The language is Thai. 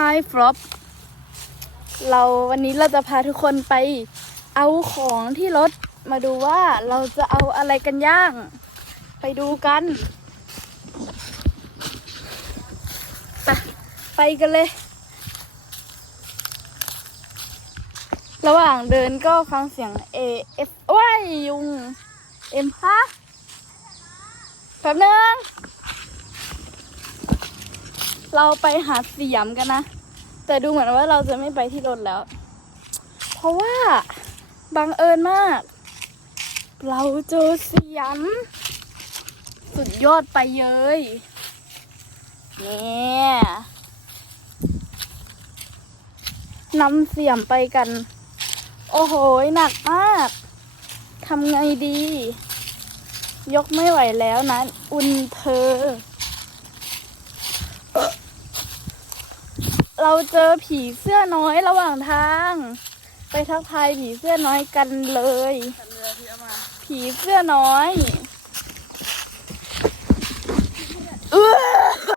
Hi Flop เราวันนี้เราจะพาทุกคนไปเอาของที่รถมาดูว่าเราจะเอาอะไรกันย่าง ไปดูกัน ไปไปกันเลย ระหว่างเดินก็ฟังเสียง A F ว้ายยุง เอ็มฮะแป๊บนึง เราไปหาสยามกันนะ แต่ดูเหมือนว่าเราจะไม่ไปที่รถแล้ว เพราะว่าบังเอิญมาก เราเจอสยามสุดยอดไปเลยเนี่ยนำเสียมไปกัน โอ้โห หนักมาก ทำไงดี ยกไม่ไหวแล้วนะ อุนเธอ เราเจอผีเสื้อน้อยระหว่างทาง ไปทักทายผีเสื้อน้อยกันเลย ผีเสื้อน้อย